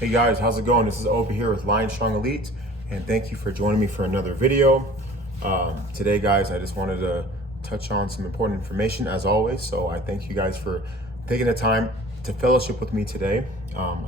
Hey guys, how's it going? This is Obi here with LionStrong Elite, and thank you for joining me for another video. Today, guys, I just wanted to touch on some important information as always. So I thank you guys for taking the time to fellowship with me today.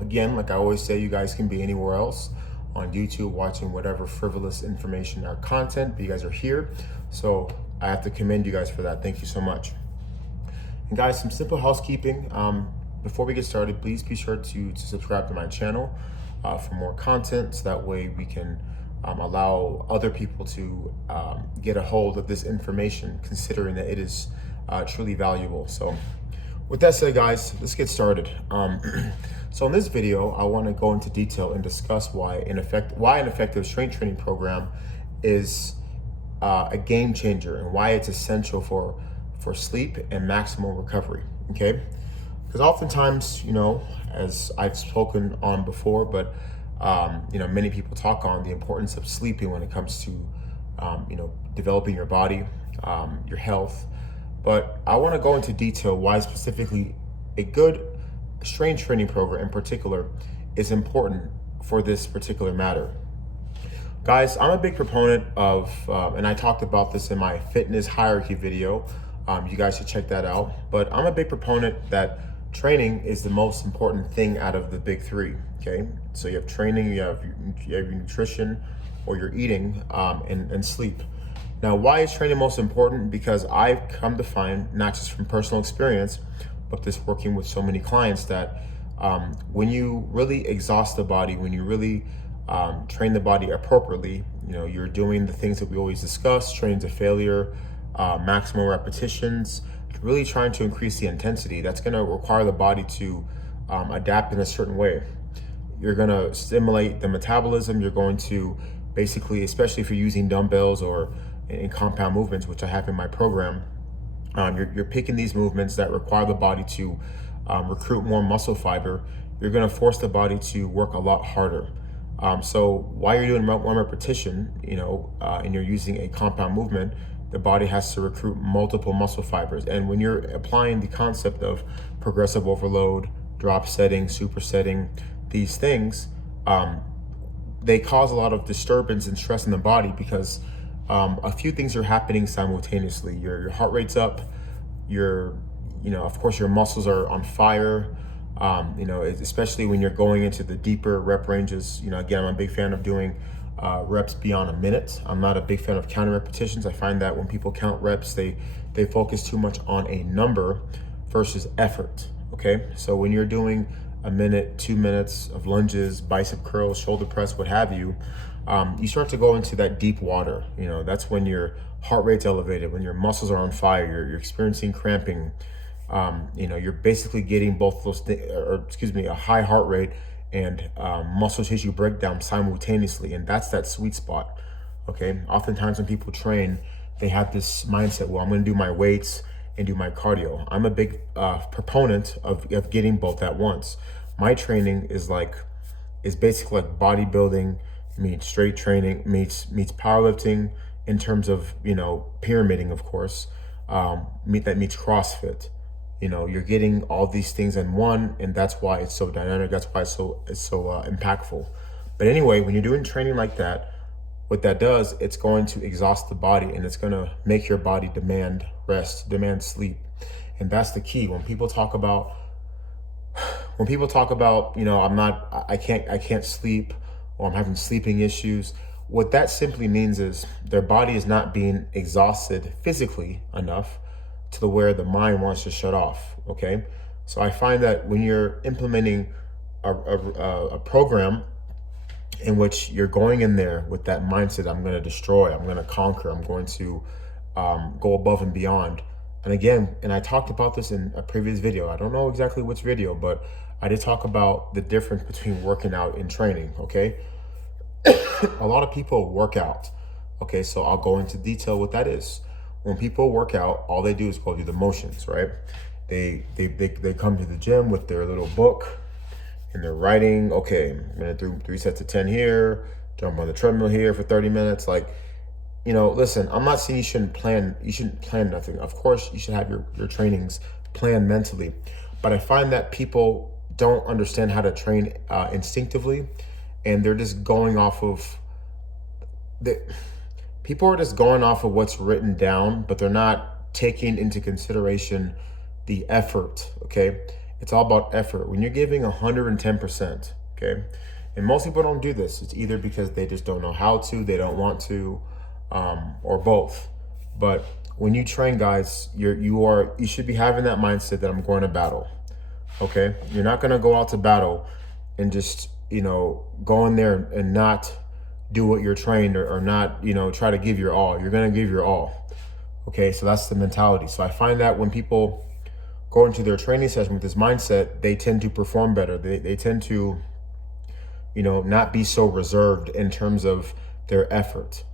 Again, like I always say, you guys can be anywhere else on YouTube watching whatever frivolous information or content, but you guys are here. So I have to commend you guys for that. Thank you so much. And guys, some simple housekeeping. Before we get started, please be sure to subscribe to my channel for more content, so that way we can allow other people to get a hold of this information, considering that it is truly valuable. So with that said, guys, let's get started. So in this video, I want to go into detail and discuss why an effective strength training program is a game changer and why it's essential for sleep and maximal recovery, okay? Because oftentimes, as I've spoken on before, but many people talk on the importance of sleeping when it comes to, developing your body, your health. But I want to go into detail why specifically a good strength training program in particular is important for this particular matter. Guys, I'm a big proponent of, and I talked about this in my fitness hierarchy video. You guys should check that out. But I'm a big proponent that training is the most important thing out of the big three, okay? So you have training, you have your nutrition or your eating, and sleep. Now, why is training most important? Because I've come to find, not just from personal experience, but just working with so many clients, that when you really exhaust the body, when you really train the body appropriately, you're doing the things that we always discuss, training to failure, maximal repetitions, really trying to increase the intensity. That's going to require the body to adapt in a certain way. You're going to stimulate the metabolism. You're going to basically, especially if you're using dumbbells or in compound movements, which I have in my program, you're picking these movements that require the body to recruit more muscle fiber. You're going to force the body to work a lot harder. So while you're doing one repetition, and you're using a compound movement, the body has to recruit multiple muscle fibers. And when you're applying the concept of progressive overload, drop setting, supersetting, these things, they cause a lot of disturbance and stress in the body, because a few things are happening simultaneously. Your heart rate's up, of course your muscles are on fire, especially when you're going into the deeper rep ranges. Again, I'm a big fan of doing reps beyond a minute. I'm not a big fan of counting repetitions. I find that when people count reps, they focus too much on a number versus effort, okay? So when you're doing a minute, 2 minutes of lunges, bicep curls, shoulder press, what have you, you start to go into that deep water. That's when your heart rate's elevated, when your muscles are on fire, you're experiencing cramping. You're basically getting both those a high heart rate and muscle tissue breakdown simultaneously, and that's that sweet spot, okay? Oftentimes when people train, they have this mindset, well, I'm going to do my weights and do my cardio. I'm a big proponent of getting both at once. My training is basically like bodybuilding meets straight training meets powerlifting, in terms of pyramiding, of course. That meets CrossFit. You're getting all these things in one, and that's why it's so dynamic. That's why it's so impactful. But anyway, when you're doing training like that, what that does, it's going to exhaust the body, and it's going to make your body demand rest, demand sleep. And that's the key. When people talk about, I can't sleep, or I'm having sleeping issues, what that simply means is their body is not being exhausted physically enough to where the mind wants to shut off, okay? So I find that when you're implementing a program in which you're going in there with that mindset, I'm going to destroy, I'm going to conquer, I'm going to go above and beyond. And again, and I talked about this in a previous video. I don't know exactly which video, but I did talk about the difference between working out and training, okay? A lot of people work out, okay? So I'll go into detail what that is. When people work out, all they do is go through the motions, right? They come to the gym with their little book, and they're writing, okay, I'm gonna do 3 sets of 10 here, jump on the treadmill here for 30 minutes. Listen, I'm not saying you shouldn't plan nothing. Of course, you should have your trainings planned mentally. But I find that people don't understand how to train instinctively, and they're just going off of the people are just going off of what's written down, but they're not taking into consideration the effort. Okay, it's all about effort. When you're giving 110%, okay, and most people don't do this. It's either because they just don't know how to, they don't want to, or both. But when you train, guys, you should be having that mindset that I'm going to battle. Okay, you're not going to go out to battle and just go in there and not do what you're trained, or not try to give your all. You're going to give your all. Okay, so that's the mentality. So I find that when people go into their training session with this mindset, they tend to perform better. They tend to not be so reserved in terms of their effort.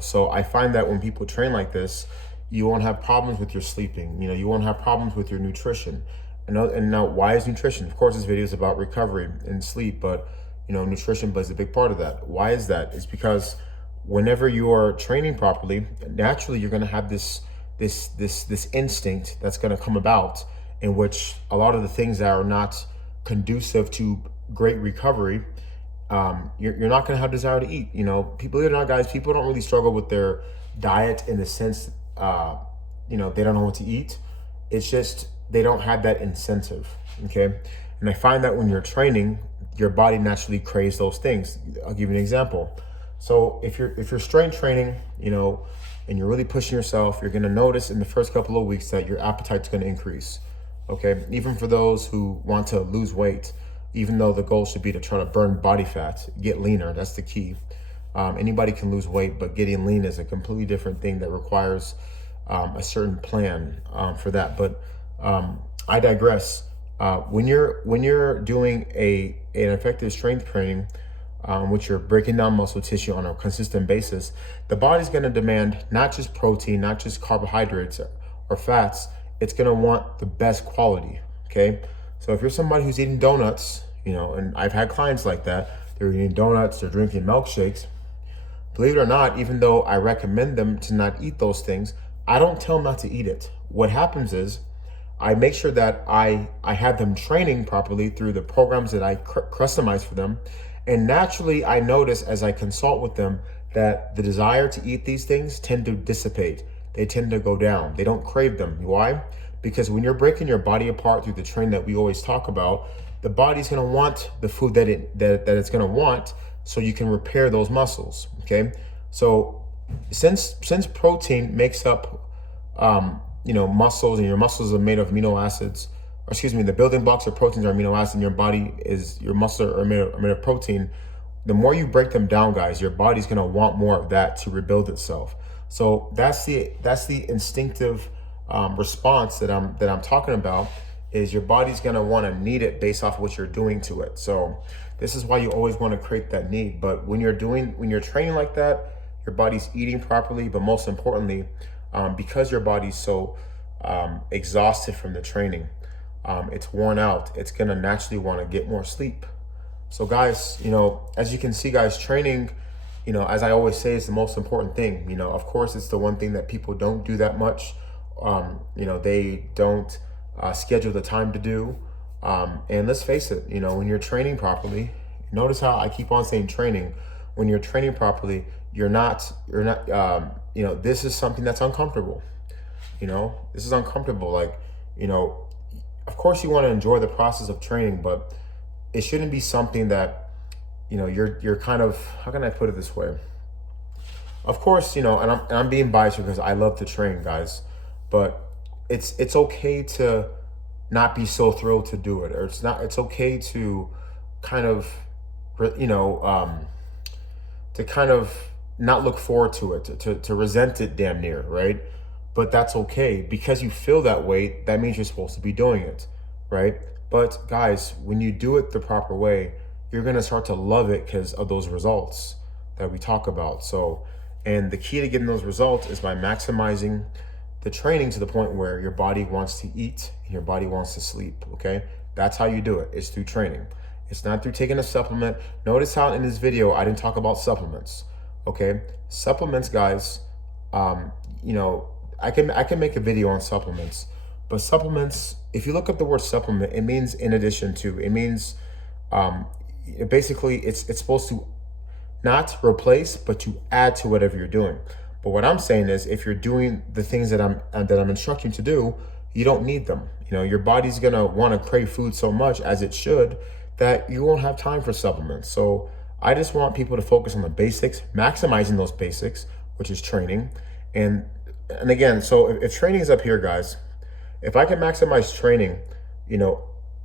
So I find that when people train like this, you won't have problems with your sleeping. You won't have problems with your nutrition. And now, why is nutrition? Of course, this video is about recovery and sleep, but nutrition plays a big part of that. Why is that? It's because whenever you are training properly, naturally you're going to have this instinct that's going to come about, in which a lot of the things that are not conducive to great recovery, you're not going to have desire to eat. Believe it or not, guys, people don't really struggle with their diet in the sense, they don't know what to eat. It's just they don't have that incentive. Okay, and I find that when you're training, your body naturally craves those things. I'll give you an example. So if you're strength training, and you're really pushing yourself, you're going to notice in the first couple of weeks that your appetite's going to increase. Okay, even for those who want to lose weight, even though the goal should be to try to burn body fat, get leaner. That's the key. Anybody can lose weight, but getting lean is a completely different thing that requires a certain plan for that. But I digress. When you're doing an effective strength training, which you're breaking down muscle tissue on a consistent basis, the body's going to demand not just protein, not just carbohydrates or fats. It's going to want the best quality. Okay, so if you're somebody who's eating donuts, and I've had clients like that, they're eating donuts, they're drinking milkshakes. Believe it or not, even though I recommend them to not eat those things, I don't tell them not to eat it. What happens is I make sure that I have them training properly through the programs that I customize for them. And naturally, I notice as I consult with them that the desire to eat these things tend to dissipate. They tend to go down. They don't crave them. Why? Because when you're breaking your body apart through the training that we always talk about, the body's going to want the food that it's going to want, so you can repair those muscles. Okay, so since protein makes up muscles, and your muscles are made of amino acids, or excuse me, the building blocks of proteins are amino acids, and your muscles are made of protein. The more you break them down, guys, your body's going to want more of that to rebuild itself. So that's the instinctive response that I'm talking about. Is your body's going to want to need it based off of what you're doing to it. So this is why you always want to create that need. But when you're training like that, your body's eating properly, but most importantly, because your body's so exhausted from the training, it's worn out, it's going to naturally want to get more sleep. So guys, as you can see, guys, training, as I always say, is the most important thing. Of course, it's the one thing that people don't do that much. They don't schedule the time to do. And let's face it, when you're training properly, notice how I keep on saying training. When you're training properly, you're not, this is something that's uncomfortable. This is uncomfortable. Like, of course you want to enjoy the process of training, but it shouldn't be something that, you're kind of, how can I put it this way? Of course, and I'm being biased because I love to train, guys, but it's okay to not be so thrilled to do it, or it's okay to kind of, to kind of not look forward to it, to resent it damn near, right? But that's okay, because you feel that way. That means you're supposed to be doing it, right? But guys, when you do it the proper way, you're going to start to love it because of those results that we talk about. So, and the key to getting those results is by maximizing the training to the point where your body wants to eat and your body wants to sleep. Okay, that's how you do it. It's through training. It's not through taking a supplement. Notice how in this video I didn't talk about supplements. Okay, supplements, guys, I can make a video on supplements, But supplements, if you look up the word supplement, it means in addition to. It means basically it's supposed to not replace, but to add to whatever you're doing. But what I'm saying is, if you're doing the things that I'm instructing you to do, you don't need them. Your body's gonna want to crave food so much, as it should, that you won't have time for supplements. So I just want people to focus on the basics, maximizing those basics, which is training. And again, so if training is up here, guys, if I can maximize training,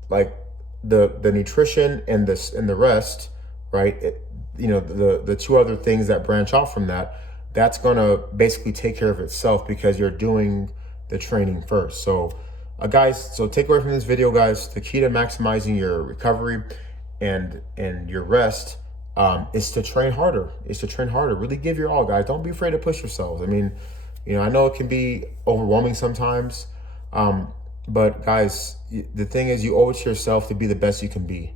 like the nutrition and the rest, right? The two other things that branch off from that, that's gonna basically take care of itself, because you're doing the training first. So guys, so take away from this video, guys, the key to maximizing your recovery and your rest is to train harder. Really give your all, guys. Don't be afraid to push yourselves. I mean, I know it can be overwhelming sometimes, but guys, the thing is, you owe it to yourself to be the best you can be.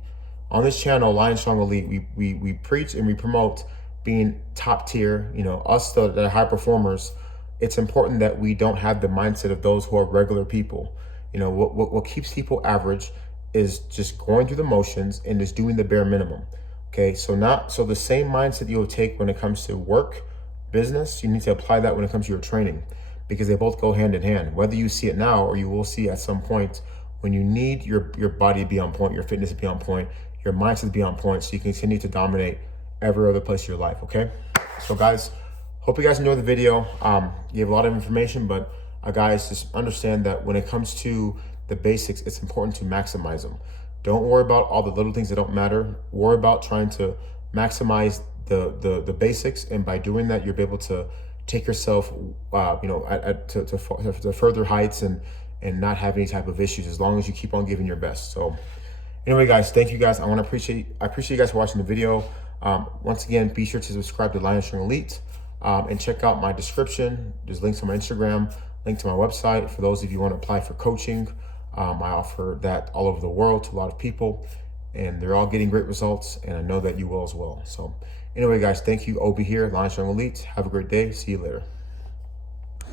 On this channel, LionStrong Elite, we preach and we promote being top tier. Us, the high performers. It's important that we don't have the mindset of those who are regular people. What keeps people average is just going through the motions and just doing the bare minimum. Okay, so the same mindset you'll take when it comes to work, business, you need to apply that when it comes to your training, because they both go hand in hand. Whether you see it now or you will see at some point, when you need your body to be on point, your fitness to be on point, your mindset to be on point, so you can continue to dominate every other place of your life. Okay, so guys, hope you guys enjoyed the video. You have a lot of information, but guys, just understand that when it comes to the basics, it's important to maximize them. Don't worry about all the little things that don't matter. Worry about trying to maximize the basics, and by doing that, you'll be able to take yourself, to further heights and not have any type of issues, as long as you keep on giving your best. So, anyway, guys, thank you guys. I appreciate you guys for watching the video. Once again, be sure to subscribe to LionStrong Elite, and check out my description. There's links to my Instagram, link to my website for those of you who want to apply for coaching. I offer that all over the world to a lot of people, and they're all getting great results, and I know that you will as well. So anyway, guys, thank you. Obi here, LionStrong Elite. Have a great day. See you later.